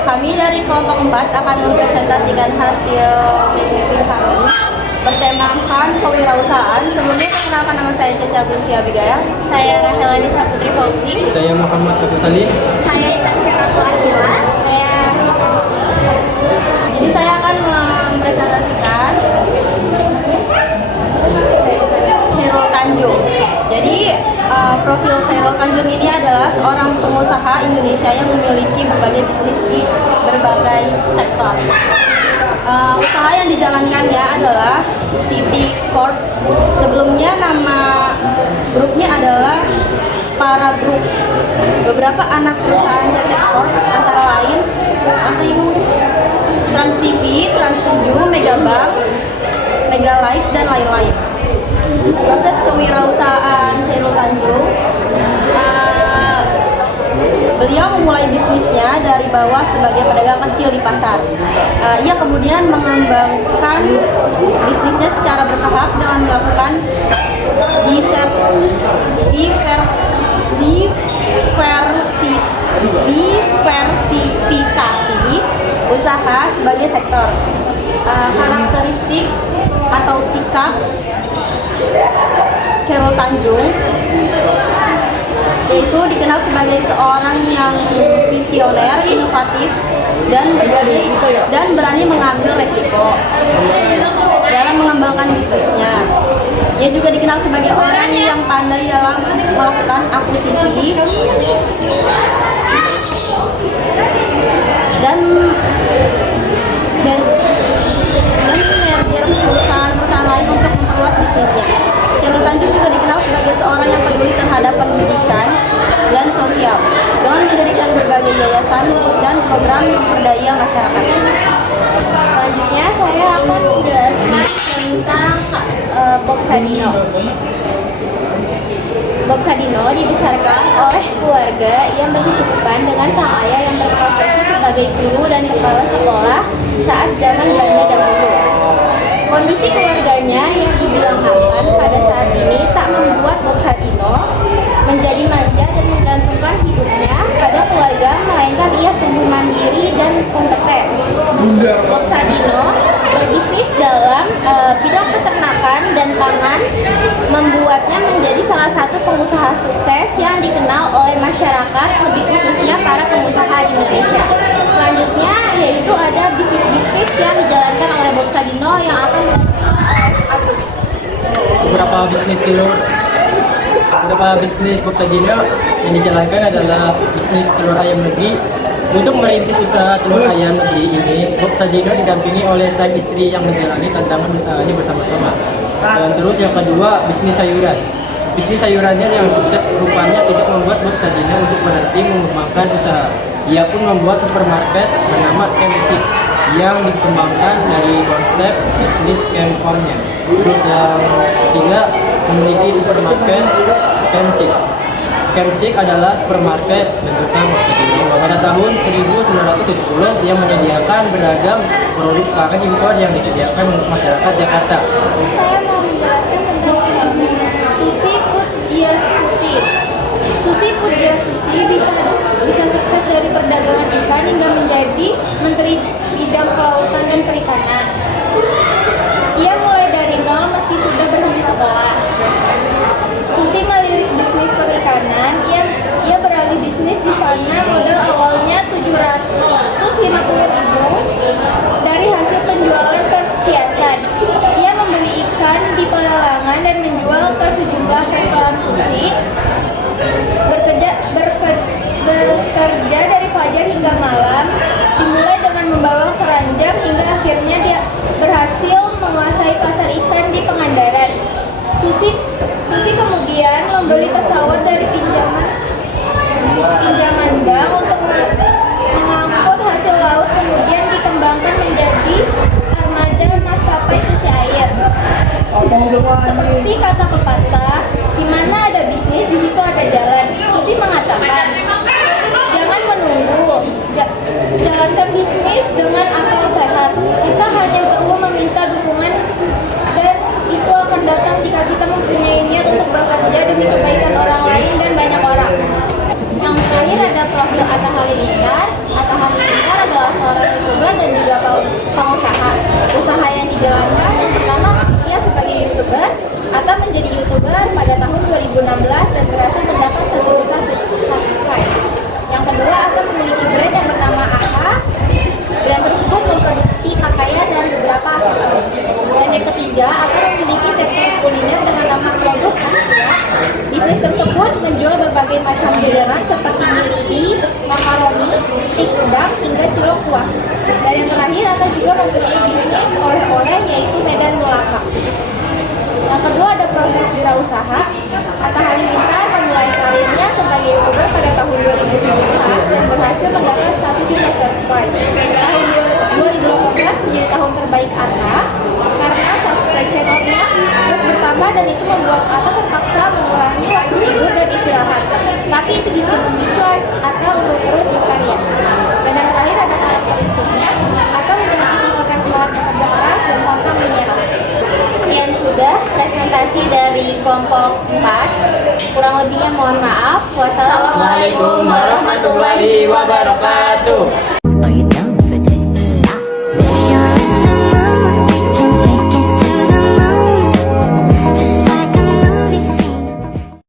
Kami dari kelompok 4 akan mempresentasikan hasil PPP kami bertemakan kewirausahaan. Sebelumnya perkenalkan, nama saya Caca Gulsia Abigaya. Saya Rahel Anissa Putri Fauzi. Saya Muhammad Abu Salim. Saya Ita Firasul Akila. Jadi saya akan mempresentasikan Khairul Tanjung. Jadi profil Khairul Tanjung ini adalah seorang pengusaha Indonesia yang memiliki berbagai bisnis di berbagai sektor. Usaha yang dijalankannya adalah City Corp. Sebelumnya nama grupnya adalah Para Group. Beberapa anak perusahaan CT Corp antara lain Trans TV, Trans 7, Megabank, Megalife, dan lain-lain. Proses kewirausahaan Khairul Tanjung, beliau memulai bisnisnya dari bawah sebagai pedagang kecil di pasar. Ia kemudian mengembangkan bisnisnya secara bertahap dengan melakukan diversifikasi usaha sebagai sektor. Karakteristik atau sikap Khairul Tanjung yaitu dikenal sebagai seorang yang visioner, inovatif, dan berani mengambil resiko dalam mengembangkan bisnisnya. Ia juga dikenal sebagai orang yang pandai dalam melakukan akuisisi dan merger perusahaan-perusahaan lain untuk memperluas bisnisnya. Khairul Tanjung juga dikenal sebagai seorang yang peduli terhadap pendidikan dan sosial dengan mendirikan berbagai yayasan dan program memperdaya masyarakat. Selanjutnya saya akan menjelaskan tentang Bob Sadino. Bob Sadino dibesarkan oleh keluarga yang berkecukupan dengan sang ayah yang berprofesi sebagai guru dan kepala sekolah saat zaman Belanda dahulu. Kondisi keluarganya yang dibilang mapan pada saat ini tak membuat Bob Sadino menjadi manja dan menggantungkan hidupnya pada keluarga, melainkan ia tumbuh mandiri dan kompeten. Bob Sadino berbisnis dalam bidang peternakan dan pangan, membuatnya menjadi salah satu pengusaha sukses yang dikenal oleh masyarakat, lebih khususnya para pengusaha Indonesia. Selanjutnya yaitu ada bisnis-bisnis yang dijalankan oleh Bob Sadino yang akan Agus. Beberapa bisnis Bob Sadino yang dijalankan adalah bisnis telur ayam negeri. Untuk merintis usaha telur ayam negeri ini, Bob Sadino didampingi oleh sang istri yang menjalani tantangan usahanya bersama-sama. Dan terus yang kedua, bisnis sayuran. Bisnis sayurannya yang sukses rupanya tidak membuat Bob Sadino untuk berhenti mengembangkan usaha. Ia pun membuat supermarket bernama Chemchicks yang dikembangkan dari konsep bisnis Farm-nya. Terus yang ketiga, memiliki supermarket Chemchicks. Chemchicks adalah supermarket bentukan Bob Sadino. Pada tahun 1970 yang menyediakan beragam produk pangan impor yang disediakan untuk masyarakat Jakarta. Saya mau menjelaskan tentang Susi Pujiastuti. Susi Pujiastuti bisa sukses dari perdagangan ikan hingga menjadi Menteri Bidang Kelautan dan Perikanan. Ia mulai dari nol meski sudah berhenti sekolah. Susi melirik bisnis perikanan. Ia beralih bisnis di sana. Modal awalnya 750.000 dari hasil penjualan perhiasan. Ia membeli ikan di pelelangan dan menjual ke sejumlah restoran sushi. Bekerja dari fajar hingga malam, dimulai dengan membawa keranjang hingga akhirnya dia berhasil menguasai pasar ikan di Pangandaran. Susi kemudian membeli pesawat dari pinjaman bank untuk mengangkut hasil laut, kemudian dikembangkan menjadi armada maskapai Susi Air. Seperti kata pepatah, di mana ada pada tahun 2016 dan berhasil mendapat 1 juta subscribe. Yang kedua, Arta memiliki brand yang bernama AHA. Brand tersebut memproduksi pakaian dan beberapa aksesoris. Dan yang ketiga, Arta memiliki sektor kuliner dengan nama produk Asia. Bisnis tersebut menjual berbagai macam jajanan seperti mie lidi, makaroni, stik udang, hingga cilok kuah. Dan yang terakhir, Arta juga mempunyai bisnis oleh-oleh yaitu Medan Melaka. Yang kedua ada proses wirausaha. Atta Halilintar memulai karirnya sebagai YouTuber pada tahun 2004 dan berhasil mendapat 1 juta subscribe. Tahun 2018 menjadi tahun terbaik Atta karena subscribe channelnya terus bertambah dan itu membuat Atta terpaksa mengurangi waktu tidur dan istirahat. Tapi itu justru memicu Atta untuk terus berkarya. Dan yang terakhir ada karakteristiknya. Atta memiliki sifat yang semangat bekerja keras dan pantang menyerah. Sekian sudah presentasi dari kelompok 4. Kurang lebihnya mohon maaf. Wassalamualaikum Waalaikumsalam warahmatullahi wabarakatuh.